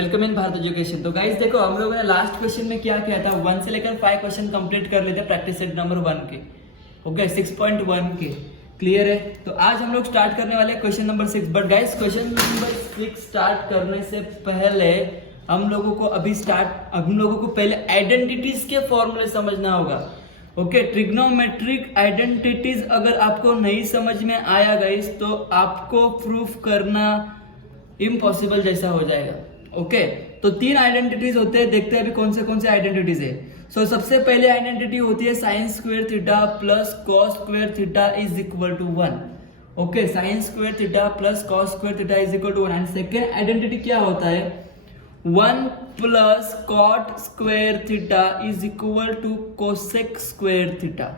Welcome in Bharat education. तो guys देखो, हम लोगों ने लास्ट क्वेश्चन में क्या किया था, 1 से लेकर 5 क्वेश्चन कंप्लीट कर लेते प्रैक्टिस सेट नंबर 1 के। ओके, 6.1 के क्लियर है। तो आज हम लोग स्टार्ट करने वाले हैं question number 6। But guys question number 6 start करने से पहले हम लोगों को पहले आइडेंटिटीज के फॉर्मूले समझना होगा। ओके, ट्रिग्नोमेट्रिक आइडेंटिटीज अगर आपको नहीं समझ में आया गाइस तो आपको प्रूफ करना इम्पॉसिबल जैसा हो जाएगा। ओके, तो 3 आइडेंटिटीज होते हैं, देखते हैं अभी कौन से आइडेंटिटीज है। सो सबसे पहले आइडेंटिटी होती है sine square theta plus cos square theta is equal to 1। Okay, sine square theta plus cos square theta is equal to 1। And second identity क्या होता है, 1 plus cot square theta is equal to cosec square theta.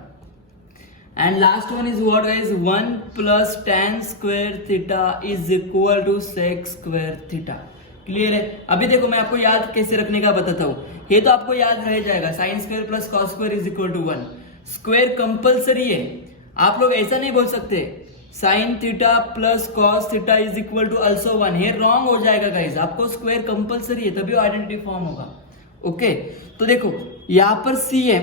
And last one is what guys, 1 plus tan square theta is equal to sec square theta। Clear है। अभी देखो मैं आपको याद कैसे रखने का बताता हूँ, ये तो आपको याद रह जाएगा, sine square plus cos square is equal to 1। Square compulsory है, आप लोग ऐसा नहीं बोल सकते sine theta plus cos theta is equal to also 1, ये रॉन्ग हो जाएगा गाइज। आपको स्क्वायर कंपलसरी है तभी आइडेंटिटी फॉर्म होगा। ओके, तो देखो यहाँ पर सी है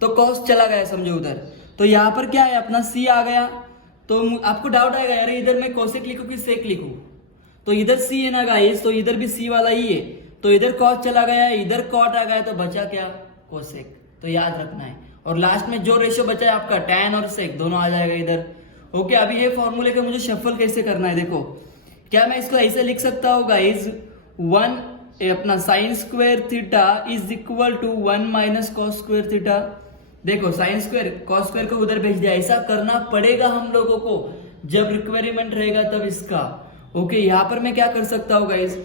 तो कॉस चला गया समझो उधर, तो यहाँ पर क्या है अपना सी आ गया। तो आपको डाउट आएगा यार इधर मैं कोसेक लिखूं कि सेक लिखूं, तो इधर सी है ना गाइस, तो इधर भी सी वाला ही है, तो इधर कॉस चला गया, इधर कॉट आ गया, तो बचा क्या, कोसेक। तो याद रखना है। और लास्ट में जो रेशियो बचा है आपका टैन और सेक दोनों आ जाएगा इधर। ओके, अभी ये फॉर्मूले का मुझे शफल कैसे करना है, देखो क्या मैं इसको ऐसे लिख सकता हूँ गाइज, 1 अपना sine square theta is equal to 1 minus cos square theta. देखो साइन स्क्वायर कॉस स्क्वायर को उधर भेज दिया, ऐसा करना पड़ेगा हम लोगों को जब रिक्वायरमेंट रहेगा तब इसका। ओके, यहाँ पर मैं क्या कर सकता हूँ गाइस,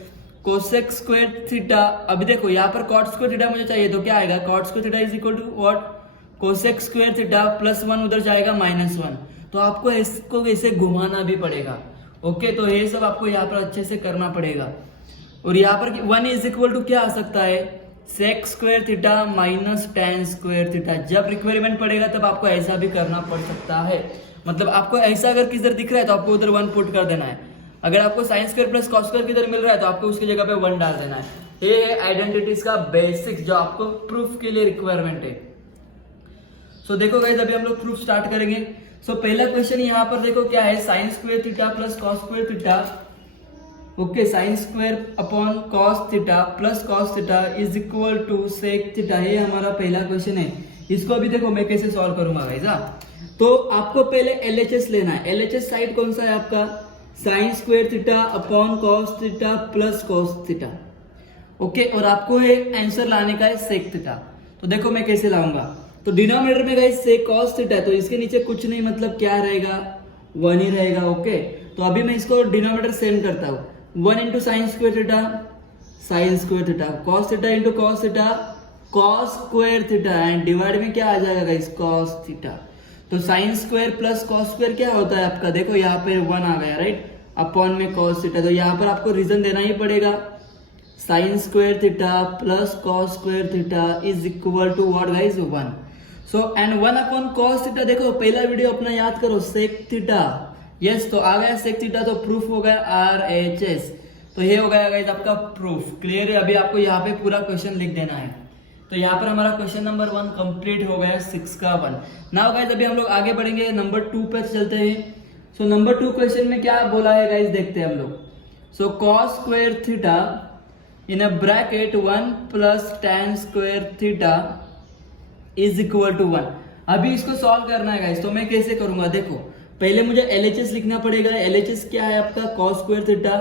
कोसेक स्क्वायर थीटा। अभी देखो यहाँ पर कॉट स्क्वायर थीटा मुझे चाहिए, तो क्या आएगा, cot square theta is equal to what, cosec square theta plus 1 उधर जाएगा -1। तो आपको इसको ऐसे घुमाना भी पड़ेगा। ओके, तो ये सब आपको यहाँ पर अच्छे से करना पड़ेगा। और यहाँ पर 1 इज इक्वल टू क्या आ सकता है, sec square theta minus tan square theta. जब रिक्वायरमेंट पड़ेगा तब आपको ऐसा भी करना पड़ सकता है। मतलब आपको ऐसा अगर किधर दिख रहा है तो आपको उधर 1 पुट कर देना है। अगर आपको sign square plus cos square किधर मिल रहा है तो आपको उसकी जगह पे 1 डाल देना है। ये है आइडेंटिटीज का बेसिक्स जो आपको प्रूफ के लिए रिक्वायरमेंट है। सो देखो गाइस, अभी हम लोग प्रूफ स्टार्ट करेंगे। सो पहला क्वेश्चन यहाँ पर देखो क्या है, sine square theta plus cos square theta. Okay, sine square upon cos theta plus cos theta is equal to sec theta, ये हमारा पहला क्वेश्चन है। इसको अभी देखो मैं कैसे सॉल्व करूंगा गाइस। तो आपको पहले एलएचएस लेना है। एलएचएस साइड कौन सा है आपका, sign square theta upon cos theta plus cos theta. Okay, और आपको ये आंसर लाने का है सेक थीटा। तो देखो मैं कैसे लाऊंगा, तो डिनोमिनेटर में गाइस सेक कॉस थीटा है, तो इसके नीचे कुछ नहीं, मतलब क्या रहेगा, 1 ही रहेगा। ओके, तो अभी मैं इसको डिनोमिनेटर सेम करता हूँ, 1 into sine square theta, sign square theta, cos theta into cos theta, cos square theta, and divide में क्या आ जाएगा गाइस, कॉस थीटा। तो sign square plus cos square क्या होता है आपका, देखो यहाँ पे 1 आ गया राइट, अपॉन में कॉस थीटा। तो यहाँ पर आपको रीजन देना ही पड़ेगा, sine square theta plus cos square theta is equal to what guys, 1। So and 1 upon cos theta, देखो पहला वीडियो अपना याद करो, सेक थीटा। यस, तो आ गया सेक थीटा, तो प्रूफ हो गया RHS। तो ये हो गया गाइस आपका प्रूफ। क्लियर है। अभी आपको यहाँ पे पूरा क्वेश्चन लिख देना है। तो यहाँ पर हमारा क्वेश्चन नंबर 1 कंप्लीट हो गया, 6 का 1। नाउ गाइस अभी हम लोग आगे बढ़ेंगे, नंबर 2 पे चलते हैं। सो नंबर 2 क्वेश्चन में क्या बोला है गाइस, देखते हैं हम लोग। So cos square theta in a bracket 1 plus tan square theta is equal to 1। अभी इसको सॉल्व करना है गाइस, तो मैं कैसे करूंगा, देखो पहले मुझे एलएचएस लिखना पड़ेगा। एलएचएस क्या है आपका, cos square theta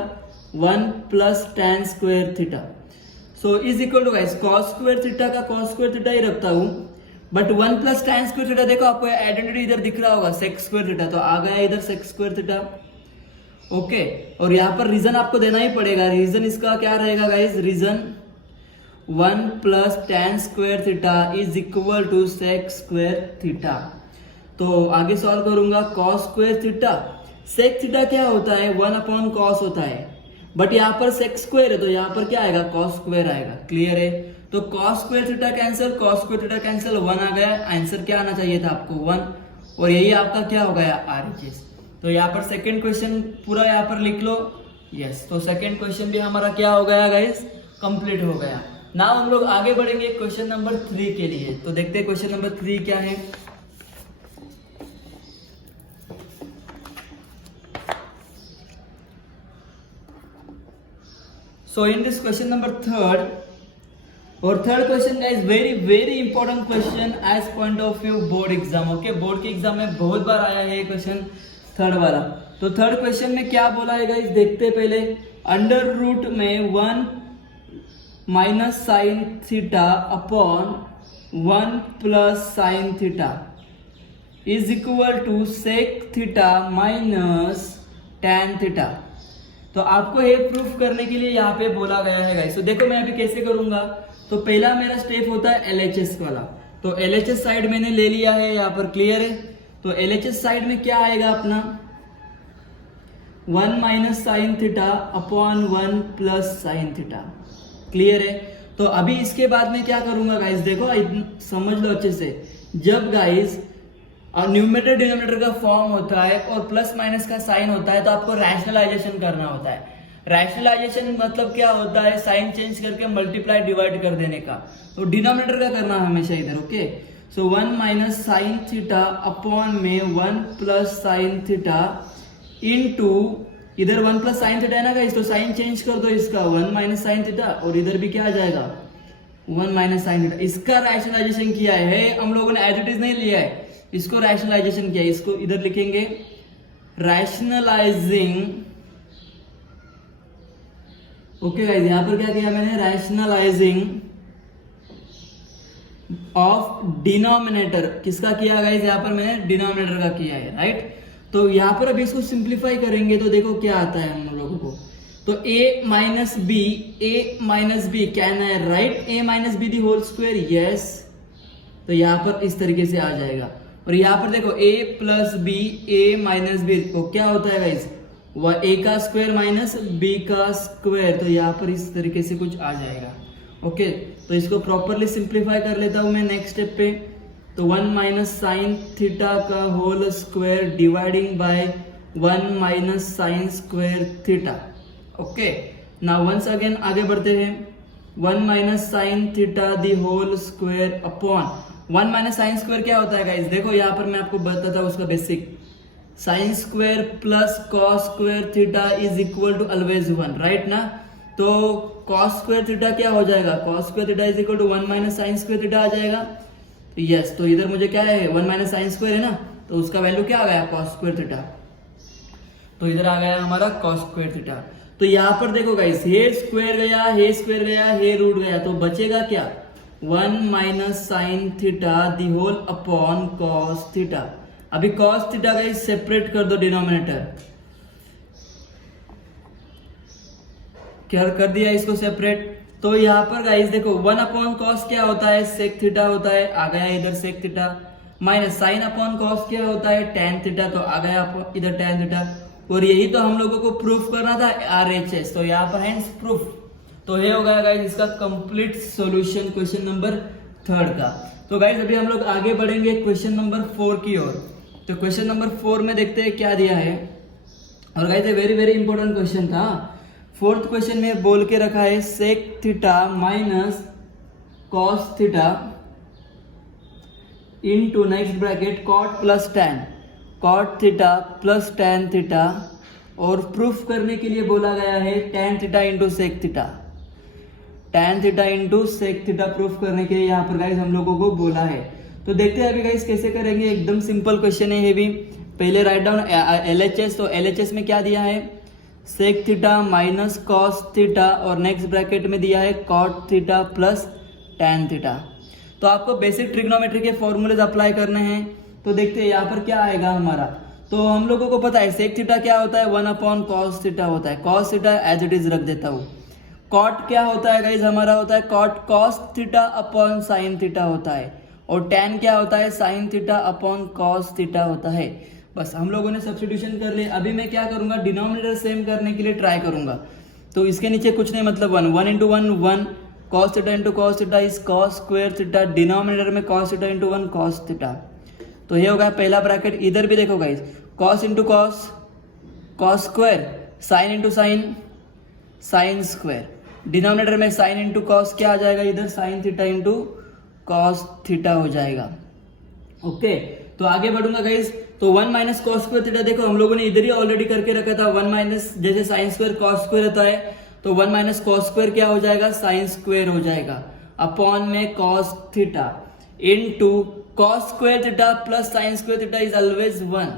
1 plus tan square theta. So is equal to guys, cos square theta का कॉस स्क्वायर थीटा ही रखता हूं, but 1 plus tan square theta, देखो आपको आइडेंटिटी इधर दिख रहा होगा, सेक स्क्वायर थीटा, तो आ गया इधर सेक स्क्वायर थीटा। ओके, और यहाँ पर रीजन आपको देना ही पड़ेगा। रीजन इसका क्या रहेगा guys, reason 1 plus tan square theta is equal to sec square theta. तो आगे सॉल्व करूंगा, cos square theta, sec theta क्या होता है, 1 अपॉन कॉस होता है, बट यहाँ पर सेक स्क्वायर है तो यहाँ पर क्या आएगा, कॉस स्क्वायर आएगा। क्लियर है। तो cos square theta cancel, cos square theta cancel, 1 आ गया। आंसर क्या आना चाहिए था आपको, 1, और यही आपका क्या हो गया, RHS। तो यहाँ पर सेकंड क्वेश्चन पूरा यहाँ पर लिख लो, यस, तो सेकंड क्वेश्चन भी हमारा क्या हो गया गाइस, कंप्लीट हो गया। नाउ हम लोग आगे बढ़ेंगे क्वेश्चन नंबर 3 के लिए। तो देखते हैं क्वेश्चन नंबर 3 क्या है। So in this question number third, और third question guys very very important question as point of view board exam. Okay, board के एग्जाम में बहुत बार आया है ये क्वेश्चन थर्ड वाला। तो थर्ड क्वेश्चन में क्या बोला है गाइस, देखते पहले। अंडर रूट में 1 minus sine theta upon 1 plus sine theta is equal to sec theta minus tan theta. तो आपको ये प्रूफ करने के लिए यहाँ पे बोला गया है गाइस। तो देखो मैं अभी कैसे करूंगा। तो पहला मेरा स्टेप होता है LHS वाला। तो LHS साइड मैंने ले लिया है, यहाँ पर क्लियर है। तो LHS साइड में क्या आएगा अपना 1 minus sine theta upon 1 plus sine theta, clear है। तो अभी इसके बाद में क्या करूंगा गाइस, देखो समझ लो अच्छे से। जब गाइस न्यूमरेटर डिनोमिनेटर का फॉर्म होता है और प्लस माइनस का साइन होता है तो आपको रैशनलाइजेशन करना होता है। रैशनलाइजेशन मतलब क्या होता है, साइन चेंज करके मल्टीप्लाई डिवाइड कर देने का। तो डिनोमिनेटर का करना हमेशा इधर। ओके, सो 1 माइनस साइन थीटा अपॉन में 1 प्लस साइन थीटा इनटू इधर 1 प्लस साइन थीटा है ना गाइस, तो साइन चेंज कर दो इसका 1 माइनस साइन थीटा और इधर भी क्या आ जाएगा 1 माइनस साइन थीटा। इसका रैशनलाइजेशन किया है हम लोगों ने, एज इट इज नहीं लिया है, इसको रैशनलाइजेशन किया है। इसको इधर लिखेंगे रैशनलाइजिंग। ओके गाइस, यहां पर क्या किया मैंने, रैशनलाइजिंग ऑफ डिनोमिनेटर। किसका किया गाइस, यहां पर मैंने डिनोमिनेटर का किया है, राइट। तो यहां पर अभी इसको सिंप्लीफाई करेंगे तो देखो क्या आता है हम लोगों को। तो a minus B can I write a minus B the whole square, yes. तो यहां पर इस तरीके से आ जाएगा। और यहाँ पर देखो a plus B, a minus B, तो क्या होता है गाइस, वह a का स्क्वायर माइनस b का स्क्वायर। तो यहाँ पर इस तरीके से कुछ आ जाएगा। ओके, तो इसको प्रॉपरली सिंप्लीफाई कर लेता हूं मैं नेक्स्ट स्टेप पे। तो 1 माइनस साइन थीटा का whole square dividing by 1 minus sine square theta. Okay, now once again आगे बढ़ते हैं। 1 minus sine theta the whole square upon 1 minus sine square क्या होता है गाइस, देखो यहाँ पर मैं आपको बताता हूँ उसका basic. Sine square plus cos square theta is equal to always 1, right ना। तो कॉस स्क्वायर थीटा क्या हो जाएगा, cos square theta is equal to 1 minus sine square theta आ जाएगा। यस, तो इधर मुझे क्या है 1 माइनस साइन स्क्वायर है ना, तो उसका वैल्यू क्या आ गया कॉस स्क्वायर थीटा। तो इधर आ गया हमारा कॉस स्क्वायर थीटा। तो यहाँ पर देखो गाइस, हे स्क्वायर गया, हे स्क्वायर गया, हे रूट गया, तो बचेगा क्या 1 minus sine theta the whole upon cos theta. अभी कॉस थीटा गाइस सेपरेट कर दो डिनोमिनेटर, क्या कर दिया इसको सेपरेट। तो यहाँ पर गाइस देखो 1 अपॉन कॉस क्या होता है, सेक थीटा होता है, आ गया इधर sec theta, minus sine upon cos क्या होता है टैन थीटा, तो आ गया इधर टैन थीटा। और यही तो हम लोगों को प्रूफ करना था RHS, तो यहाँ पर हैंड्स प्रूफ। तो ये हो गया गाइस इसका कंप्लीट सॉल्यूशन क्वेश्चन नंबर 3 का। तो गाइस अभी हम लोग आगे बढ़ेंगे क्वेश्चन नंबर 4 की ओर। तो क्वेश्चन नंबर 4 में देखते हैं क्या दिया है। और गाइस ये वेरी वेरी इंपॉर्टेंट क्वेश्चन था। 4th क्वेश्चन में बोल के रखा है sec theta minus cos theta into next bracket cot plus tan, cot theta plus tan theta. और प्रूफ करने के लिए बोला गया है tan theta into sec theta, tan theta into sec theta proof करने के लिए यहाँ पर गाइस हम लोगों को बोला है। तो देखते हैं अभी गाइस कैसे करेंगे। एकदम सिंपल क्वेश्चन है ये भी। पहले राइट डाउन LHS। तो LHS में क्या दिया है sec theta minus cos theta और नेक्स्ट ब्रैकेट में दिया है cot theta plus tan theta. तो आपको बेसिक ट्रिग्नोमेट्री के फॉर्मूलेज अप्लाई करने हैं। तो देखते हैं यहाँ पर क्या आएगा हमारा। तो हम लोगों को पता है सेक थीटा क्या होता है 1 अपॉन कॉस थीटा होता है, cos theta as it is रख देता हूँ। कॉट क्या होता है गाइज हमारा होता है cot cos theta upon sine theta होता है। और टैन क्या होता है sine theta upon cos theta होता है। बस हम लोगों ने सब्स्टिट्यूशन कर लिया। अभी मैं क्या करूंगा डिनोमिनेटर सेम करने के लिए ट्राई करूंगा। तो इसके नीचे कुछ नहीं मतलब 1 into 1 cos theta into cos theta is cos square theta, denominator में cos theta into 1 cos theta. तो ये होगा पहला ब्रैकेट। इधर भी देखो guys cos into cos, cos square sine into sine sine square, denominator में साइन इंटू कॉस क्या आ जाएगा इधर, sine theta into cos theta हो जाएगा। ओके तो आगे बढ़ूंगा गाइस, तो 1 माइनस कॉस स्क्वायर थीटा, देखो हम लोगों ने इधर ही ऑलरेडी करके रखा था, 1 माइनस जैसे साइन स्क्वायर कॉस स्क्वायर होता है, तो 1 माइनस कॉस स्क्वायर क्या हो जाएगा, साइन स्क्वायर हो जाएगा, अपॉन में cos theta into cos square theta plus sine square theta is always 1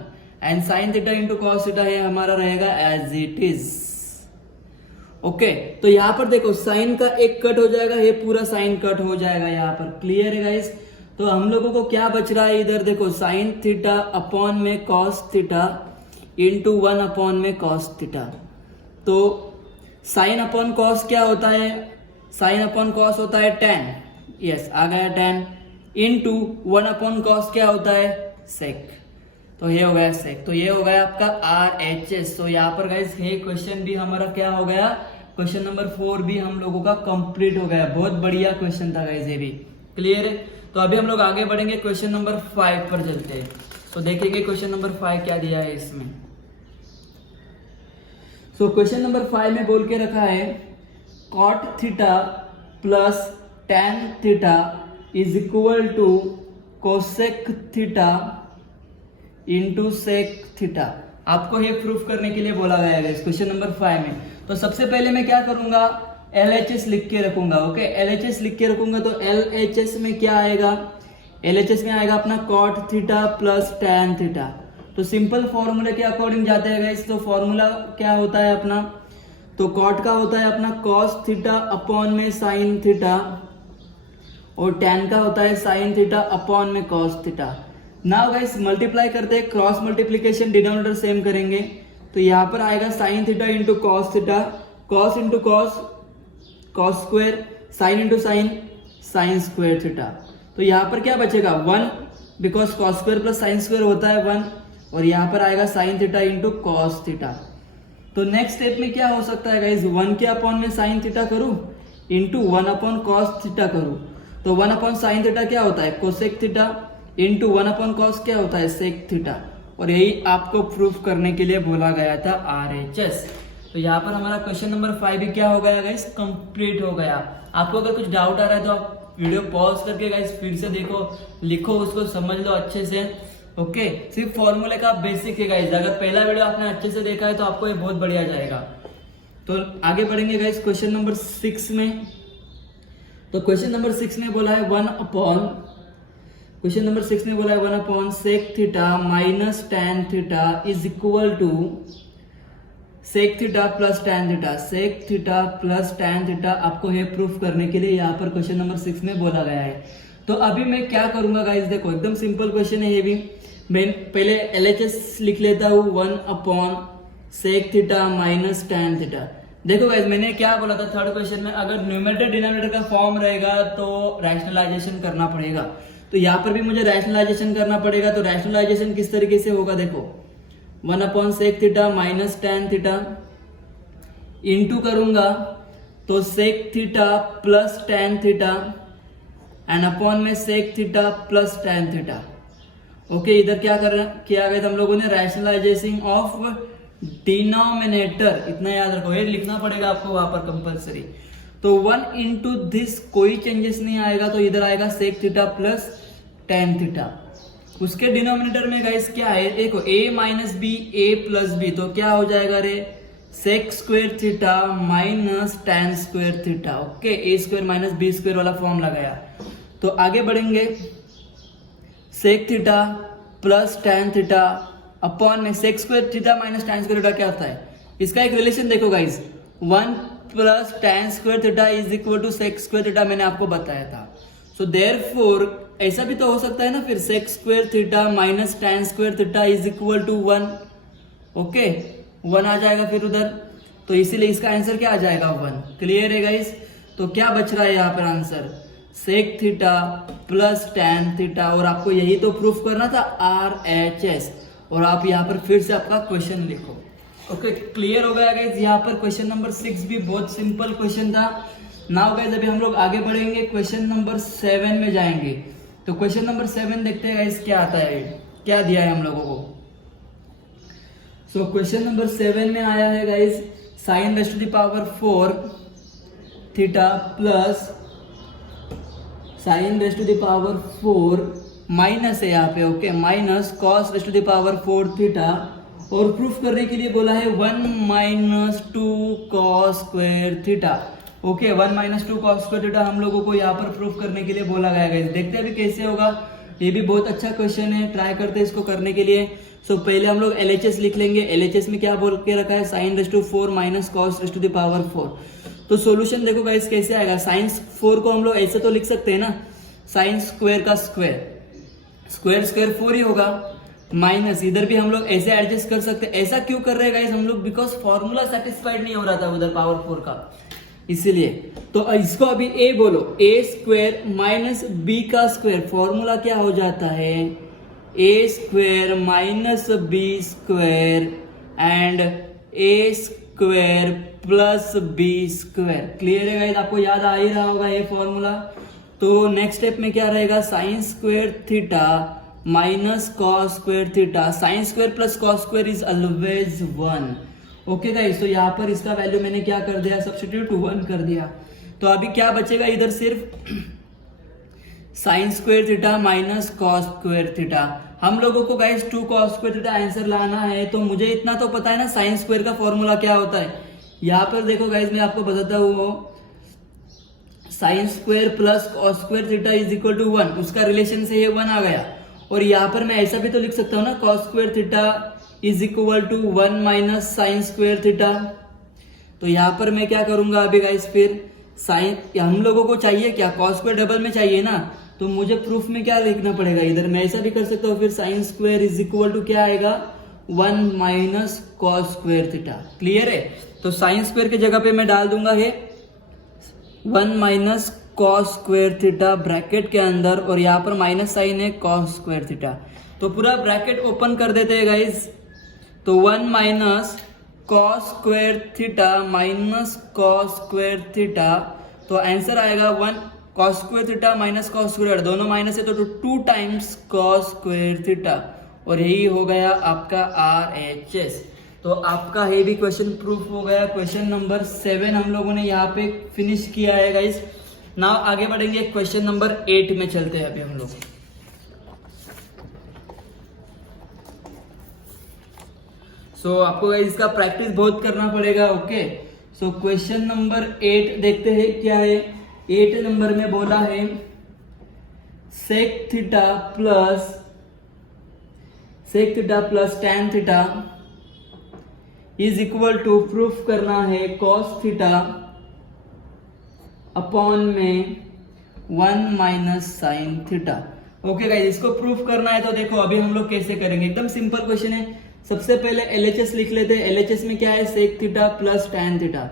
and sign theta into cos theta ये हमारा रहेगा एज इट इज। ओके तो यहाँ पर देखो साइन का एक कट हो जाएगा, ये पूरा साइन कट हो जाएगा यहाँ पर, क्लियर है गाइस। तो हम लोगों को क्या बच रहा है इधर, देखो साइन थीटा अपॉन में कॉस थीटा इंटू 1 अपॉन में कॉस थीटा। तो साइन अपॉन कॉस क्या होता है, साइन अपॉन कॉस होता है tan, यस आ गया tan, इंटू 1 अपॉन कॉस क्या होता है, सेक, तो ये हो गया सेक, तो ये हो गया आपका RHS। तो यहाँ पर गाइस ये क्वेश्चन भी हमारा क्या हो गया, क्वेश्चन नंबर 4 भी हम लोगों का कंप्लीट हो गया, बहुत बढ़िया क्वेश्चन था गाइस ये भी, क्लियर है। तो अभी हम लोग आगे बढ़ेंगे, क्वेश्चन नंबर 5 पर चलते हैं। तो देखेंगे क्वेश्चन नंबर 5 क्या दिया है इसमें। सो क्वेश्चन नंबर 5 में बोल के रखा है cot theta plus tan theta is equal to cosec theta into sec theta. आपको ये प्रूफ करने के लिए बोला गया है इस क्वेश्चन नंबर 5 में। तो सबसे पहले मैं क्या करूंगा, LHS लिख के रखूंगा। ओके LHS लिख के रखूंगा, तो LHS में क्या आएगा, LHS में आएगा अपना cot theta plus tan theta. तो सिंपल फॉर्मूले के अकॉर्डिंग जाते हैं गाइस, तो फॉर्मूला क्या होता है अपना, तो कॉट का होता है अपना कॉस थीटा अपॉन में साइन थीटा, और tan का होता है साइन थीटा अपॉन में cos theta. Now guys multiply करते हैं, क्रॉस मल्टीप्लीकेशन, डिनोमिनेटर सेम करेंगे, तो यहाँ पर आएगा sign theta into cos theta, cos into cos cos square, sine into sine sine square theta. तो यहाँ पर क्या बचेगा 1, because cos square plus sine square होता है 1, और यहाँ पर आएगा sign theta into cos theta. तो नेक्स्ट स्टेप में क्या हो सकता है गाइस, 1 के अपॉन में साइन थीटा करूं इंटू 1 अपॉन कॉस थीटा करूं, तो 1 अपॉन साइन थीटा क्या होता है cosec theta into 1 upon cos क्या होता है सेक थीटा, और यही आपको प्रूफ करने के लिए बोला गया था RHS। तो यहाँ पर हमारा क्वेश्चन नंबर 5 भी क्या हो गया गाइस, कंप्लीट हो गया। आपको अगर कुछ डाउट आ रहा है तो आप वीडियो पॉज करके गाइस फिर से देखो, लिखो, उसको समझ लो अच्छे से। ओके सिर्फ फॉर्मूले का बेसिक है गाइस, अगर पहला वीडियो आपने अच्छे से देखा है तो आपको ये बहुत बढ़िया जाएगा। तो आगे बढ़ेंगे गाइस क्वेश्चन नंबर 6 में। तो क्वेश्चन नंबर 6 में बोला है 1 upon sec theta minus tan theta is equal to sec theta plus tan theta, sec theta plus tan theta. आपको ये प्रूफ करने के लिए यहाँ पर क्वेश्चन नंबर 6 में बोला गया है। तो अभी मैं क्या करूंगा गाइस, देखो एकदम सिंपल क्वेश्चन है ये भी। मैं पहले LHS लिख लेता हूँ 1 upon sec theta minus tan theta. देखो गाइस मैंने क्या बोला था थर्ड क्वेश्चन में, अगर न्यूमरेटर डिनोमिनेटर का फॉर्म रहेगा तो रैशनलाइजेशन करना पड़ेगा। तो यहाँ पर भी मुझे रैशनलाइजेशन करना पड़ेगा। तो रैशनलाइजेशन किस तरीके से होगा, देखो 1 upon sec theta minus tan theta into करूंगा तो sec theta plus tan theta and upon में sec theta plus tan theta. Okay इधर क्या किया गया था हम लोगों ने, रैशनलाइजेशन ऑफ डिनोमिनेटर, इतना याद रखो, ये लिखना पड़ेगा आपको वहां पर कंपलसरी। तो 1 इंटू दिस कोई चेंजेस नहीं आएगा, तो इधर आएगा sec theta plus tan theta. उसके डिनोमिनेटर में गाइस क्या है, देखो a minus B A plus B, तो क्या हो जाएगा रे sec square theta minus tan square theta. Okay a square minus B square वाला फॉर्म लगाया। तो आगे बढ़ेंगे, sec theta plus tan theta upon में sec square theta minus tan square theta क्या होता है, इसका एक रिलेशन देखो guys, 1 plus tan square theta is equal to sec square theta, मैंने आपको बताया था। सो देयरफॉर ऐसा भी तो हो सकता है ना फिर, sec square theta minus tan square theta is equal to 1। Okay 1 आ जाएगा फिर उधर, तो इसीलिए इसका आंसर क्या आ जाएगा 1। क्लियर है गाइस। तो क्या बच रहा है यहाँ पर answer, sec theta plus tan theta, और आपको यही तो प्रूफ करना था RHS। और आप यहाँ पर फिर से आपका क्वेश्चन लिखो। ओके क्लियर हो गया गाइस। यहाँ पर क्वेश्चन नंबर 6 भी बहुत सिंपल क्वेश्चन था। नाउ गाइस अभी हम लोग आगे बढ़ेंगे, क्वेश्चन नंबर 7 में जाएंगे। तो क्वेश्चन नंबर 7 देखते हैं गाइस क्या आता है, क्या दिया है हम लोगों को। सो क्वेश्चन नंबर 7 में आया है guys sine raise to the power 4 theta plus sine raise to the power 4 minus है यहाँ पे, okay, minus cos raise to the power 4 theta, और प्रूफ करने के लिए बोला है 1 minus 2 cos square theta. Okay, 1 minus 2 cos square theta हम लोगों को यहाँ पर प्रूफ करने के लिए बोला गया है। देखते हैं अभी कैसे होगा। ये भी बहुत अच्छा क्वेश्चन है, ट्राई करते हैं इसको करने के लिए। सो पहले हम लोग LHS लिख लेंगे। LHS में क्या बोल के रखा है, sine raise to 4 minus cos raise to the power 4। तो सोल्यूशन देखो गाइस कैसे आएगा। साइन 4 को हम लोग ऐसे तो लिख सकते हैं ना, साइन स्क्वायर का स्क्वायर, स्क्वायर स्क्वायर 4 ही होगा, माइनस इधर भी हम लोग ऐसे एडजस्ट कर सकते हैं। ऐसा क्यों कर रहे हैं गाइस हम लोग, बिकॉज फॉर्मूला सेटिस्फाइड नहीं हो रहा था उधर पावर 4 का, इसीलिए। तो इसको अभी ए बोलो, ए स्क्वायर माइनस बी का स्क्वायर, फॉर्मूला क्या हो जाता है, A square minus B square and A square plus B square. Clear है गाइस, आपको याद आ ही रहा होगा ये फॉर्मूला। तो नेक्स्ट स्टेप में क्या रहेगा, sign square theta minus cos square theta, sign square plus cos square is always 1। Okay guys, तो यहाँ पर इसका वैल्यू मैंने क्या कर दिया, सब्स्टिट्यूट 1 कर दिया। तो अभी क्या बचेगा इधर, सिर्फ sign square theta minus cos square theta. हम लोगों को guys 2 cos square theta answer लाना है, तो मुझे इतना तो पता है ना साइन स्क्वायर का फॉर्मूला क्या होता है। यहाँ पर देखो गाइस मैं आपको बताता हूँ, sine square plus cos square theta is equal to 1, उसका रिलेशन से ये 1 आ गया। और यहाँ पर मैं ऐसा भी तो लिख सकता हूँ ना, cos square theta is equal to 1 minus sine square theta. तो यहाँ पर मैं क्या करूंगा अभी गाइस, फिर साइन, हम लोगों को चाहिए क्या, कॉस स्क्वायर डबल में चाहिए ना, तो मुझे प्रूफ में क्या लिखना पड़ेगा, इधर मैं ऐसा भी कर सकता हूँ, फिर sine square is equal to क्या आएगा, 1 minus cos square theta. Clear है, तो साइन स्क्वायर की जगह पे मैं डाल दूंगा है 1 minus cos square theta bracket के अंदर, और यहाँ पर माइनस साइन है कॉस स्क्वायर थीटा। तो पूरा ब्रैकेट ओपन कर देते हैं गाइस। तो 1 minus cos square theta minus cos square theta, तो आंसर आएगा 1 cos square theta minus cos square, दोनों माइनस है तो 2 टाइम्स कॉस स्क्वायर थीटा, और यही हो गया आपका RHS। तो आपका ये भी क्वेश्चन प्रूफ हो गया। क्वेश्चन नंबर 7 हम लोगों ने यहाँ पे फिनिश किया है गाइस। नाउ आगे बढ़ेंगे, क्वेश्चन नंबर 8 में चलते हैं अभी हम लोग। सो आपको गाइस इसका प्रैक्टिस बहुत करना पड़ेगा। ओके, सो क्वेश्चन नंबर 8 देखते हैं क्या है। 8 नंबर में बोला है sec theta plus tan theta is equal to, proof करना है कॉस थीटा अपॉन में 1 minus sine theta. Okay guys, इसको प्रूफ करना है तो देखो अभी हम लोग कैसे करेंगे, एकदम सिंपल क्वेश्चन है। सबसे पहले LHS लिख लेते हैं। LHS में क्या है, sec theta plus tan theta.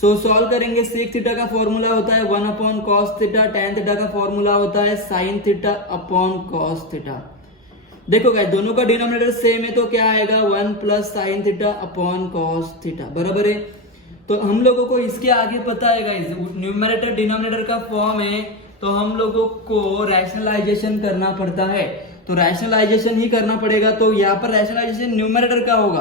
So solve करेंगे। सेक थीटा का फॉर्मूला होता है 1 upon cos theta, tan theta का फॉर्मूला होता है sine theta upon cos theta. देखो गाइस दोनों का डिनोमिनेटर सेम है, तो क्या आएगा 1 plus sine theta upon cos theta, बराबर है। तो हम लोगों को इसके आगे पता है गाइस, न्यूमरेटर डिनोमिनेटर का फॉर्म है, तो हम लोगों को रैशनलाइजेशन करना पड़ता है, तो रैशनलाइजेशन ही करना पड़ेगा। तो यहाँ पर रैशनलाइजेशन न्यूमरेटर का होगा,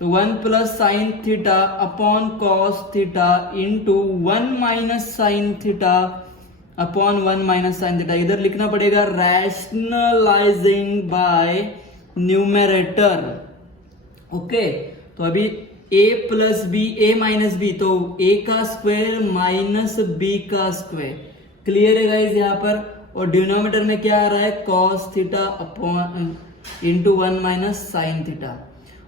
तो 1 plus sine theta upon cos theta into 1 minus sine theta upon 1 minus sine theta. इधर लिखना पड़ेगा रैशनलाइजिंग बाय न्यूमरेटर। ओके, तो अभी a plus B, A minus B, तो a का स्क्वायर माइनस b का स्क्वायर। क्लियर है गाइस यहाँ पर। और डिनोमिनेटर में क्या आ रहा है, cos theta upon into 1 minus sine theta.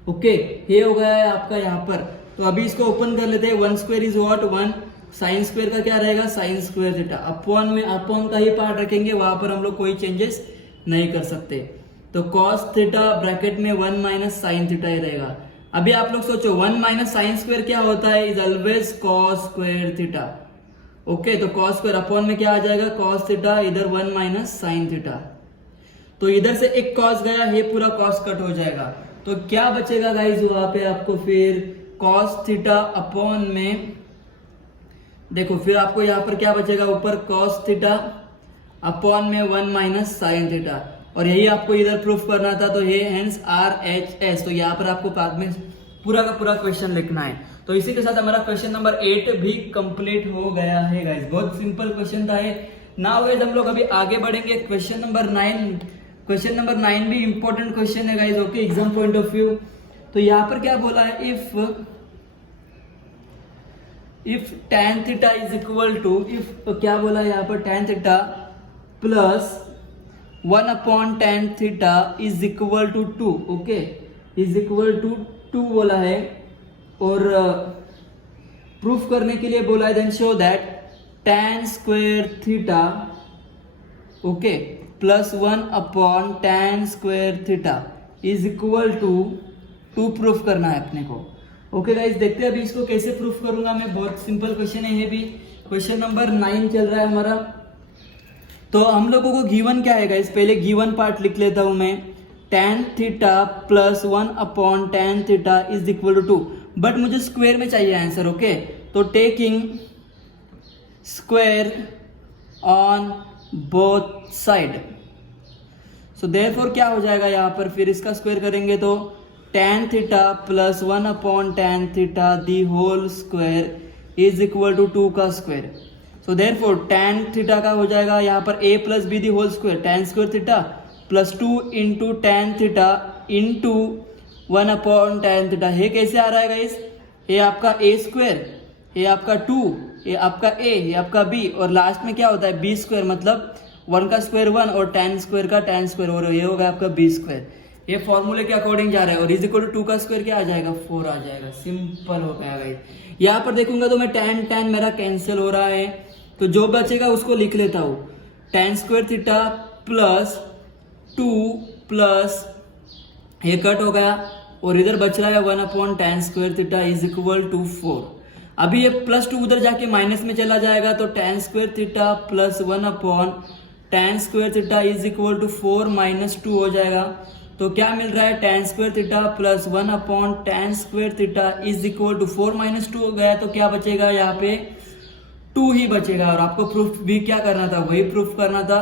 Okay, ये हो गया है आपका यहाँ पर। तो अभी इसको ओपन कर लेते हैं। 1 square is what, 1, sine square का क्या रहेगा, साइन स्क्वायर थीटा, अपॉन में अपॉन का ही पार्ट रखेंगे, वहां पर हम लोग कोई चेंजेस नहीं कर सकते। तो कॉस थीटा ब्रैकेट में 1 माइनस साइन थीटा ही रहेगा। अभी आप लोग सोचो 1 माइनस साइन स्क्वायर क्या होता है, is always cos square theta. Okay, तो कॉस स्क्वायर अपॉन में क्या आ जाएगा, कॉस थीटा, इधर 1 माइनस साइन थीटा। तो इधर से एक कॉस गया, ये पूरा कॉस कट हो जाएगा। तो क्या बचेगा गाइज वहां पे आपको, फिर कॉस थीटा अपॉन में, देखो फिर आपको यहाँ पर क्या बचेगा, ऊपर कॉस थीटा अपॉन में 1 माइनस साइन थीटा, और यही आपको इधर प्रूफ करना था, तो ये हेंस RHS। तो यहाँ पर आपको बाद में पूरा का पूरा क्वेश्चन लिखना है। तो इसी के साथ हमारा क्वेश्चन नंबर 8 भी कंप्लीट हो गया है गाइस। बहुत सिंपल क्वेश्चन था ये। नाउ गाइस हम लोग अभी आगे बढ़ेंगे क्वेश्चन नंबर 9। क्वेश्चन नंबर 9 भी इंपॉर्टेंट क्वेश्चन है guys, okay, exam point of view. तो यहाँ पर क्या बोला है, if tan theta is equal to, if क्या बोला है यहाँ पर, tan theta plus 1/tan theta is equal to 2, okay, is equal to 2 बोला है। और प्रूफ करने के लिए बोला है then show that tan square theta, okay, plus 1/tan square theta is equal to 2 proof करना है अपने को। ओके गाइस, देखते हैं अभी इसको कैसे प्रूफ करूंगा मैं। बहुत सिंपल क्वेश्चन है ये भी। क्वेश्चन नंबर 9 चल रहा है हमारा। तो हम लोगों को गिवन क्या है गाइस, पहले गिवन पार्ट लिख लेता हूं मैं। tan theta plus 1/tan theta is equal to 2, but मुझे स्क्वायर में चाहिए आंसर, ओके। तो taking square on both side, so therefore क्या हो जाएगा यहाँ पर, फिर इसका स्क्वायर करेंगे तो tan theta plus 1/tan theta the whole square is equal to 2 का square. So therefore tan theta का हो जाएगा यहाँ पर a plus B the whole square, tan square theta plus 2 into tan theta into 1/tan theta. ये कैसे आ रहा है गाइस, ये आपका a स्क्वायर, ये आपका 2, ये आपका a, ये आपका b, और लास्ट में क्या होता है b स्क्वायर, मतलब 1 का स्क्वायर 1 और tan स्क्वायर का tan स्क्वायर, और ये होगा आपका b स्क्वायर। ये फॉर्मूले के अकॉर्डिंग जा रहा है। और इज इक्वल टू 2 का स्क्वायर क्या आ जाएगा, 4 आ जाएगा। सिंपल हो गया गाइस। यहाँ पर देखूंगा तो मैं tan मेरा कैंसिल हो रहा है, तो जो बचेगा उसको लिख लेता हूँ। tan square theta plus 2 plus ये कट हो गया, और इधर बच रहा है 1/tan square theta is equal to 4। अभी ये प्लस 2 उधर जाके माइनस में चला जाएगा, तो tan square theta plus 1/tan square theta is equal to 4 minus 2 हो जाएगा। तो क्या मिल रहा है, tan square theta plus 1/tan square theta is equal to 4 minus 2 हो गया। तो क्या बचेगा यहाँ पे, 2 ही बचेगा। और आपको प्रूफ भी क्या करना था, वही प्रूफ करना था।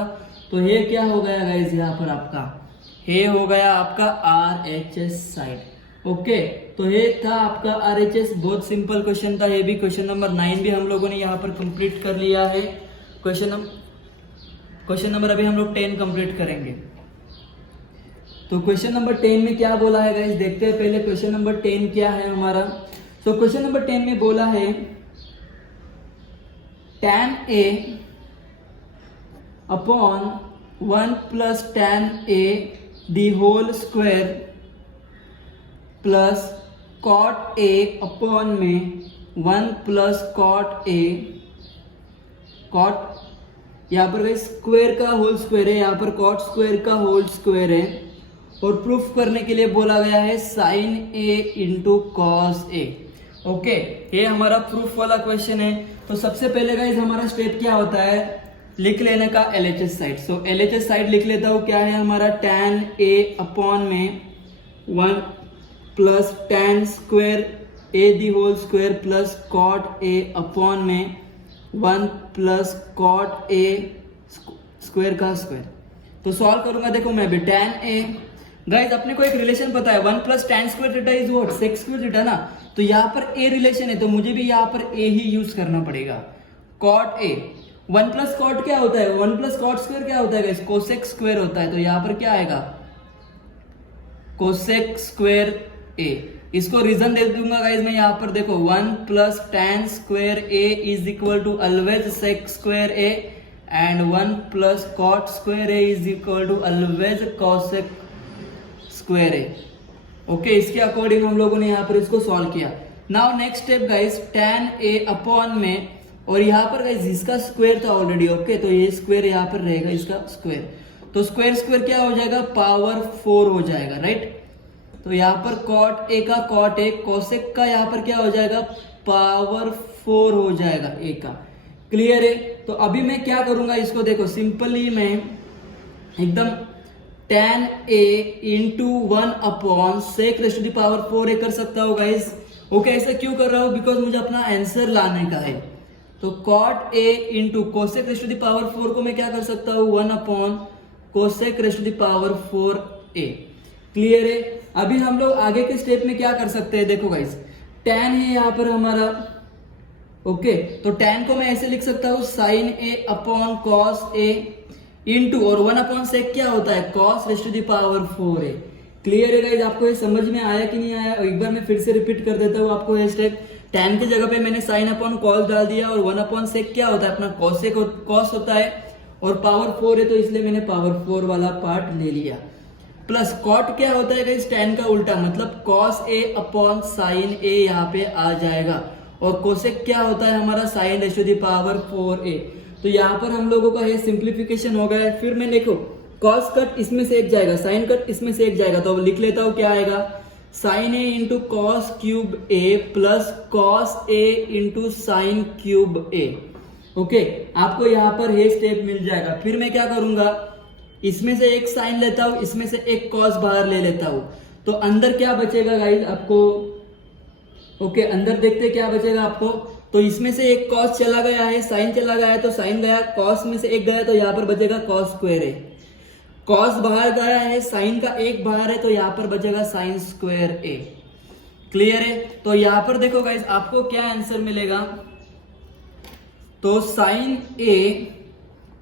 तो ये क्या हो गया गाइस, यहाँ पर आपका ये हो गया आपका RHS साइड, ओके। तो ये था आपका RHS। बहुत सिंपल क्वेश्चन था ये भी। क्वेश्चन नंबर 9 भी हम लोगों ने यहाँ पर कंप्लीट कर लिया है। क्वेश्चन नंबर अभी हम लोग 10 कंप्लीट करेंगे। तो क्वेश्चन नंबर 10 में क्या बोला है गाइस, देखते हैं पहले क्वेश्चन नंबर 10 क्या है हमारा। तो क्वेश्चन नंबर 10 में बोला है tan A upon 1 plus tan A the whole square plus cot A upon में 1 प्लस cot A, cot यहाँ पर गाइस स्क्वायर का होल स्क्वायर है, यहाँ पर cot स्क्वायर का होल स्क्वायर है। और प्रूफ करने के लिए बोला गया है sine A into cos A, okay. ये हमारा प्रूफ वाला क्वेश्चन है। तो सबसे पहले गाइस हमारा स्टेप क्या होता है, लिख लेने का LHS साइड। सो LHS साइड लिख लेता हूँ। क्या है हमारा, tan A अपॉन में 1 plus tan square A the whole square plus cot A upon में 1 प्लस cot A स्क्वायर का स्क्वायर। तो सॉल्व करूंगा, देखो मैं भी tan A, गाइस अपने को एक रिलेशन पता है, 1 plus tan square theta is what, sec square theta ना। तो यहाँ पर A रिलेशन है, तो मुझे भी यहाँ पर A ही यूज करना पड़ेगा। cot A, 1 प्लस cot क्या होता है, 1 प्लस cot स्क्वायर क्या होता है गाइस, cosec स्क्वायर होता है। तो यहाँ पर क्या आएगा, cosec स्क्वायर A। इसको रीजन दे दूंगा गाइस मैं यहाँ पर, देखो 1 plus tan square A is equal to always sec square A, and 1 plus cot square A is equal to always cosec square है, ओके। इसके अकॉर्डिंग हम लोगों ने यहाँ पर इसको सॉल्व किया। Now next step guys, tan A upon में, और यहाँ पर गाइस इसका स्क्वायर था ऑलरेडी, ओके। तो ये स्क्वायर यहाँ पर रहेगा, इसका स्क्वायर। तो स्क्वायर स्क्वायर क्या हो जाएगा, पावर 4 हो जाएगा, राइट। तो यहाँ पर cot A का cot A, cosec का यहाँ पर क्या हो जाएगा, पावर 4 हो जाएगा A का। क्लियर है। तो अभी मैं क्या करूंगा, इसको देखो सिंपली मैं एकदम tan A into 1 upon sec raise to the power 4 कर सकता हूँ गाइस, ओके। ऐसा क्यों कर रहा हूँ, बिकॉज मुझे अपना आंसर लाने का है। तो cot A into cosec raise to the power 4 को मैं क्या कर सकता हूँ, 1 upon cosec raise to the power 4a। Clear है। अभी हम लोग आगे के स्टेप में क्या कर सकते हैं, देखो गाइस tan है यहाँ पर हमारा, ओके तो tan को मैं ऐसे लिख सकता हूँ sin a upon cos a into, और 1 अपॉन सेक क्या होता है, cos raise to the power 4a। Clear है गाइस, आपको ये समझ में आया कि नहीं आया? एक बार मैं फिर से रिपीट कर देता हूँ आपको ये स्टेप। tan की जगह पे मैंने sin अपॉन cos डाल दिया, और 1 अपॉन सेक क्या होता है अपना cos होता है, और पावर 4 है तो इसलिए मैंने पावर 4 वाला पार्ट ले लिया। प्लस cot क्या होता है गाइस, tan का उल्टा, मतलब cos a upon sin a यहाँ पे आ जाएगा, और कोसेक क्या होता है हमारा sin raise to the power 4a। तो यहाँ पर हम लोगों का ये सिंप्लीफिकेशन हो गया है। फिर मैं देखो cos कट इसमें से एक जाएगा, sin कट इसमें से एक जाएगा, तो अब लिख लेता हूँ क्या आएगा, sin a into cos cube a plus cos a into sine cube a। Okay आपको यहाँ पर ये स्टेप मिल जाएगा। फिर मैं क्या करूंगा, इसमें से एक साइन लेता हूं, इसमें से एक कॉस बाहर ले लेता हूं, तो अंदर क्या बचेगा गाइस आपको, ओके अंदर देखते क्या बचेगा आपको, तो इसमें से एक कॉस चला गया है, साइन चला गया है तो साइन गया, कॉस में से एक गया तो यहाँ पर बचेगा कॉस स्क्वायर है, कॉस बाहर गया है, साइन का एक बाहर है तो यहाँ पर बचेगा साइन स्क्वायर ए। क्लियर है। तो यहाँ पर देखो गाइस आपको क्या आंसर मिलेगा, तो sine A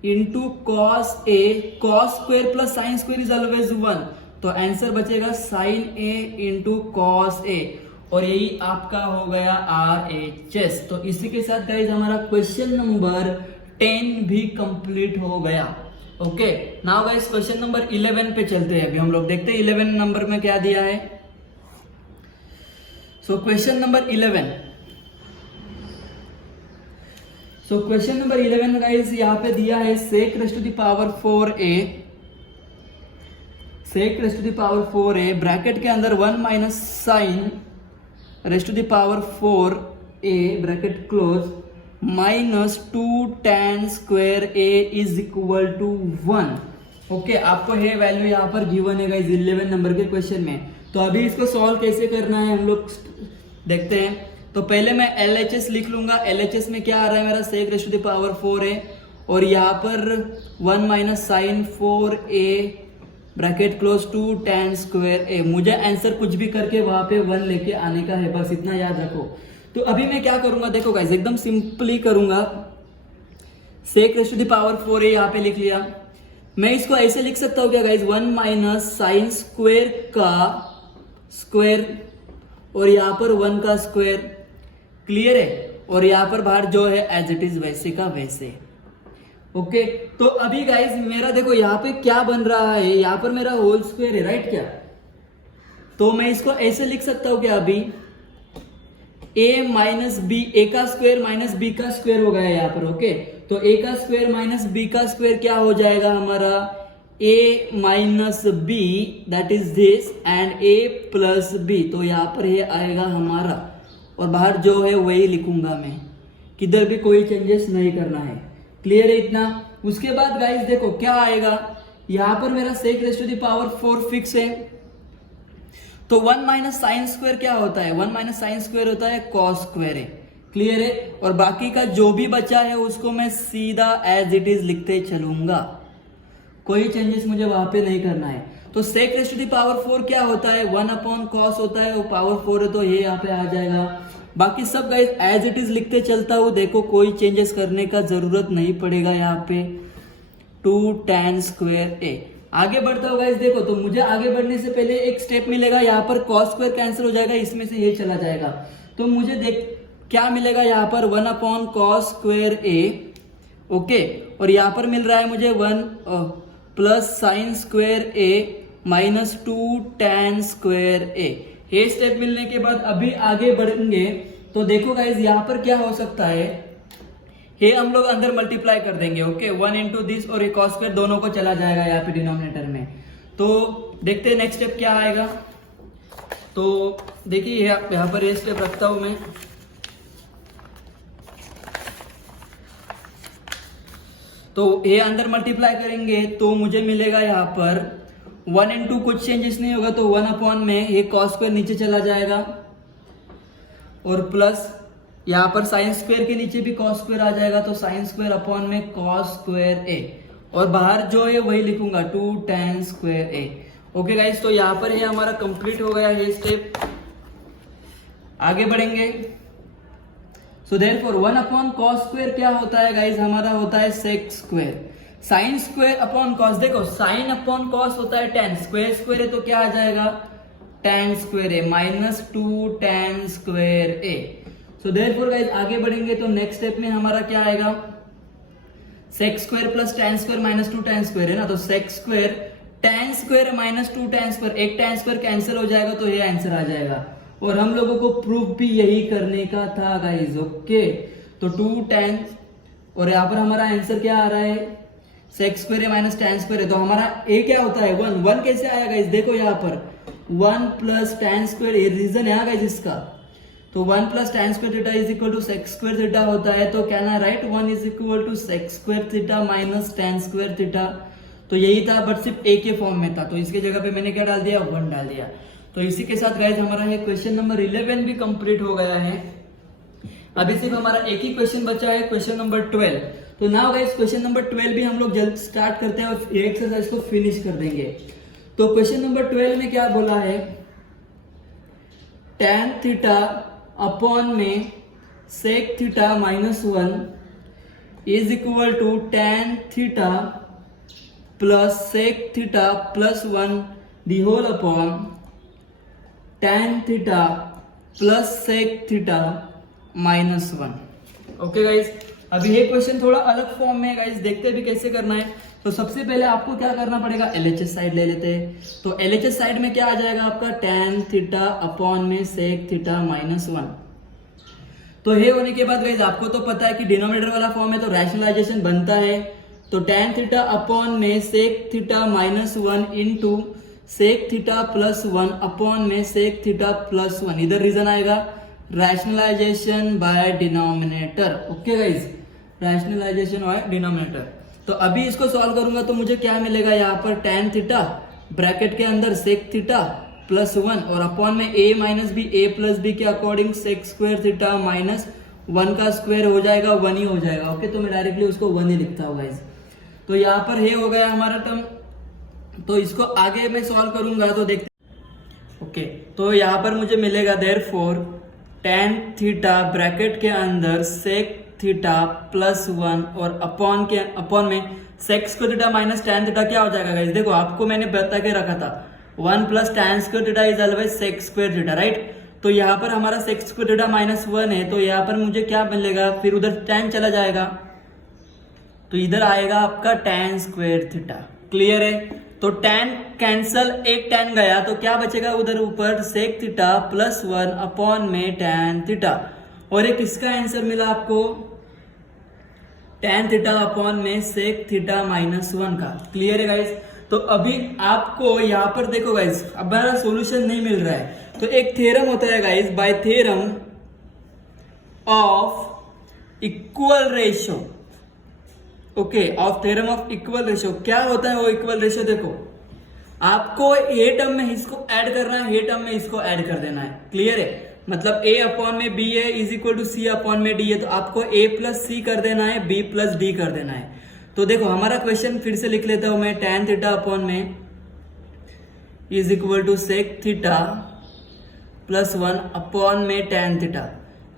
into cos A, cos square plus sine square is always 1, तो आंसर बचेगा sine A into cos A, और यही आपका हो गया RHS। तो इसी के साथ गाइस हमारा क्वेश्चन नंबर 10 भी कंप्लीट हो गया। Okay now guys question number 11 पे चलते हैं। अभी हम लोग देखते हैं 11 नंबर में क्या दिया है। So question number 11, so question number 11 guys यहाँ पे दिया है sec raised to the power 4a, sec raised to the power 4a bracket के अंदर 1 minus sine raised to the power 4a bracket close minus 2 tan square a is equal to 1। Okay आपको ये value यहाँ पर given है guys 11 number के question में। तो अभी इसको सॉल्व कैसे करना है हम लोग देखते हैं। तो पहले मैं LHS लिख लूंगा। LHS में क्या आ रहा है मेरा, sec raised to the power 4a, और यहाँ पर 1 minus sine 4a bracket close 2 tan square a। मुझे आंसर कुछ भी करके वहां पे 1 लेके आने का है, बस इतना याद रखो। तो अभी मैं क्या करूंगा, देखो गाइस एकदम सिंपली करूंगा, sec raised to the power 4a यहाँ पे लिख लिया। मैं इसको ऐसे लिख सकता हूँ क्या गाइस, 1 माइनस साइन स्क्वायर का स्क्वायर, और यहाँ पर 1 का स्क्वायर। क्लियर है। और यहाँ पर बाहर जो है एज इट इज वैसे का वैसे। ओके तो अभी गाइस मेरा देखो यहाँ पे क्या बन रहा है, यहाँ पर मेरा होल स्क्वायर है राइट क्या, तो मैं इसको ऐसे लिख सकता हूँ क्या, अभी a माइनस बी, ए का स्क्वायर माइनस बी का स्क्वायर हो गया यहाँ पर। ओके तो a का स्क्वायर माइनस बी का स्क्वायर क्या हो जाएगा हमारा, a minus B that is this and a plus B, तो यहाँ पर ये आएगा हमारा, और बाहर जो है वही लिखूंगा मैं, किधर भी कोई चेंजेस नहीं करना है। क्लियर है इतना। उसके बाद गाइस देखो क्या आएगा, यहां पर मेरा sec raised to the power 4 fix है, तो 1 माइनस साइन स्क्वायर क्या होता है, 1 माइनस साइन स्क्वायर होता है कॉस स्क्वायर है। क्लियर है। और बाकी का जो भी बचा है उसको मैं सीधा एज इट इज लिखते चलूंगा, कोई चेंजेस मुझे वहां पे नहीं करना है। तो सेक रेस्ट टू द पावर 4 क्या होता है, 1 अपॉन कॉस होता है, वो पावर 4 है तो ये यहाँ पे आ जाएगा। बाकी सब गाइस एज इट इज लिखते चलता हूँ, देखो कोई चेंजेस करने का जरूरत नहीं पड़ेगा यहाँ पे, 2 tan स्क्वायर a। आगे बढ़ता हूँ गाइस, देखो तो मुझे आगे बढ़ने से पहले एक स्टेप मिलेगा, यहाँ पर cos स्क्वायर कैंसिल हो जाएगा, इसमें से ये चला जाएगा, तो मुझे देख क्या मिलेगा यहाँ पर 1 upon cos square a। Okay और यहाँ पर मिल रहा है मुझे 1 plus sine square a minus 2 tan square a। ये स्टेप मिलने के बाद अभी आगे बढ़ेंगे, तो देखो गाइस यहाँ पर क्या हो सकता है, ये हम लोग अंदर मल्टीप्लाई कर देंगे। ओके 1 इंटू दिस, और ये कॉस स्क्वायर दोनों को चला जाएगा यहाँ पे डिनोमिनेटर में। तो देखते हैं नेक्स्ट स्टेप क्या आएगा। तो देखिए यहाँ पर ये स्टेप रखता हूं मैं, तो ये अंदर मल्टीप्लाई करेंगे तो मुझे मिलेगा यहाँ पर 1 इंटू कुछ चेंजेस नहीं होगा, तो 1 अपॉन में ये कॉस स्क्वायर नीचे चला जाएगा, और प्लस यहाँ पर साइन स्क्वायर के नीचे भी कॉस स्क्वायर आ जाएगा, तो साइन स्क्वायर अपॉन में कॉस स्क्वायर ए। और बाहर जो है वही लिखूंगा 2 tan स्क्वायर ए। ओके गाइस, तो यहाँ पर ये हमारा कंप्लीट हो गया है स्टेप। आगे बढ़ेंगे। So therefore 1 upon cos square क्या होता है गाइस, हमारा होता है sec square. Sine square upon cos, देखो साइन अपॉन कॉस होता है tan, स्क्वायर स्क्वायर है तो क्या आ जाएगा tan square A minus 2 tan square A. So therefore guys आगे बढ़ेंगे तो नेक्स्ट स्टेप में हमारा क्या आएगा, sec square plus tan square minus 2 tan square है ना, तो sec square tan square minus 2 tan square, एक tan स्क्वायर कैंसिल हो जाएगा तो ये आंसर आ जाएगा। और हम लोगों को प्रूफ भी यही करने का था गाइज। ओके, तो 2 tan और यहाँ पर हमारा आंसर क्या आ रहा है, sec square minus tan square है, तो हमारा ए क्या होता है 1। 1 कैसे आया गाइज, देखो यहाँ पर 1 प्लस tan स्क्वायर, ये रीजन है गाइज इसका, तो 1 plus tan square theta is equal to sec square theta होता है, तो क्या ना right 1 is equal to sec square theta minus tan square theta. तो यही था बट सिर्फ ए के फॉर्म में था, तो इसके जगह पे मैंने क्या डाल दिया 1 डाल दिया। तो इसी के साथ गाइज हमारा ये क्वेश्चन नंबर 11 भी कंप्लीट हो गया है। अभी सिर्फ हमारा एक ही क्वेश्चन बचा है, क्वेश्चन नंबर 12। तो नाउ गाइज क्वेश्चन नंबर 12 भी हम लोग जल्द स्टार्ट करते हैं और ये एक्सरसाइज को फिनिश कर देंगे। तो क्वेश्चन नंबर 12 में क्या बोला है, tan थीटा अपॉन में sec theta minus 1 is equal to tan theta plus sec theta plus 1 the whole upon tan theta plus sec theta minus 1। Okay guys, अभी ये क्वेश्चन थोड़ा अलग फॉर्म में है गाइज, देखते भी कैसे करना है। तो सबसे पहले आपको क्या करना पड़ेगा, LHS साइड ले लेते हैं। तो LHS साइड में क्या आ जाएगा आपका tan थीटा अपॉन में सेक थीटा माइनस 1। तो ये होने के बाद गाइज आपको तो पता है कि डिनोमिनेटर वाला फॉर्म है तो रैशनलाइजेशन बनता है, तो tan थीटा अपॉन में sec theta minus 1 into sec theta plus 1 upon में सेक थीटा प्लस 1, इधर रीजन आएगा rationalisation by denominator. Okay guys, rationalisation by denominator. तो अभी इसको सॉल्व करूंगा तो मुझे क्या मिलेगा, यहाँ पर tan थीटा ब्रैकेट के अंदर सेक थीटा प्लस 1 और अपॉन में a minus B, a plus B के according sec square theta minus 1 का स्क्वायर हो जाएगा 1 ही हो जाएगा। ओके, तो मैं डायरेक्टली उसको 1 ही लिखता हूँ गाइज। तो यहाँ पर ये हो गया हमारा टर्म, तो इसको आगे मैं सॉल्व करूंगा तो देखते। ओके, तो यहाँ पर मुझे मिलेगा देयरफॉर tan थीटा ब्रैकेट के अंदर सेक थीटा प्लस 1 और अपॉन में sec square theta minus tan theta क्या हो जाएगा गाइस, देखो आपको मैंने बता के रखा था 1 plus tan square theta is always sec square theta, right. तो यहाँ पर हमारा सेक स्क्वायर थीटा माइनस 1 है, तो यहाँ पर मुझे क्या मिलेगा, फिर उधर tan चला जाएगा तो इधर आएगा आपका tan स्क्वायर थीटा। क्लियर है, तो tan कैंसल, एक tan गया तो क्या बचेगा उधर ऊपर सेक थीटा प्लस 1 अपॉन में tan थीटा, और एक इसका आंसर मिला आपको tan थीटा अपॉन में सेक थीटा माइनस 1 का। क्लियर है गाइस, तो अभी आपको यहाँ पर देखो गाइस, अब हमारा सॉल्यूशन नहीं मिल रहा है तो एक थ्योरम होता है guys, bye theorem of equal ratio. Okay, of theorem of equal ratio क्या होता है वो इक्वल रेशियो, देखो आपको ए टर्म में इसको ऐड करना है, ए टर्म में इसको ऐड कर देना है। क्लियर है, मतलब a अपॉन में b है is equal to C upon में d है, तो आपको a प्लस सी कर देना है, b प्लस डी कर देना है। तो देखो हमारा क्वेश्चन फिर से लिख लेता हूं मैं, tan थीटा अपॉन में is equal to sec theta plus 1 upon में tan थीटा,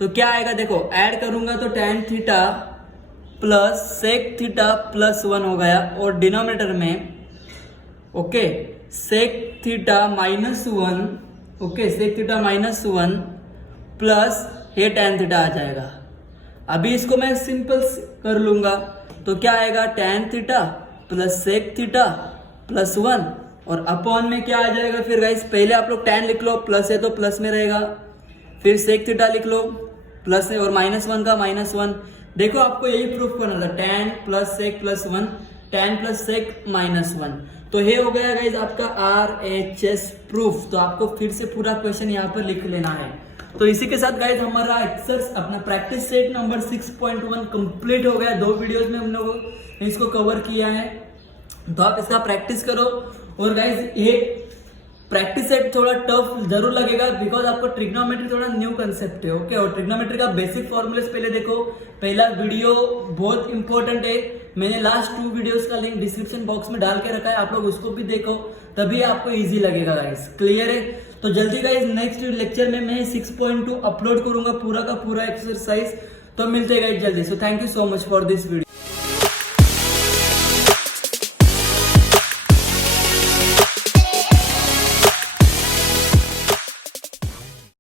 तो क्या आएगा देखो ऐड करूंगा तो tan theta plus sec theta plus 1 हो गया, और डिनोमिनेटर में okay sec theta minus 1, okay sec theta minus 1 plus ये tan थीटा आ जाएगा। अभी इसको मैं सिंपल कर लूंगा तो क्या आएगा tan theta plus sec theta plus 1 और अपॉन में क्या आ जाएगा फिर गाइस, पहले आप लोग tan लिख लो, प्लस है तो प्लस में रहेगा, फिर सेक थीटा लिख लो प्लस है और माइनस 1 का माइनस 1। देखो आपको यही प्रूफ करना था, tan plus sec plus 1, tan plus sec minus 1। तो ये हो गया गाइज आपका RHS प्रूफ। तो आपको फिर से पूरा क्वेश्चन यहाँ पर लिख लेना है। तो इसी के साथ गाइज हमारा एक्सरसाइज अपना प्रैक्टिस सेट नंबर 6.1 कंप्लीट हो गया। 2 वीडियोस में हम लोगों ने इसको कवर किया है, तो आप इसका प्रैक्टिस करो। और गाइज ये प्रैक्टिस सेट थोड़ा टफ जरूर लगेगा बिकॉज आपको ट्रिग्नोमेट्री थोड़ा न्यू कंसेप्ट है, ओके। और ट्रिग्नोमेट्री का बेसिक फॉर्मूलेस पहले देखो, पहला वीडियो बहुत इंपॉर्टेंट है, मैंने लास्ट 2 वीडियोस का लिंक डिस्क्रिप्शन बॉक्स में डाल के रखा है, आप लोग उसको भी देखो, तभी आपको इजी लगेगा गाइस। क्लियर है? तो जल्दी गाइस नेक्स्ट लेक्चर में मैं 6.2 अपलोड करूंगा पूरा का पूरा एक्सरसाइज। तो मिलते हैं गाइस जल्दी। So thank you so much for this video.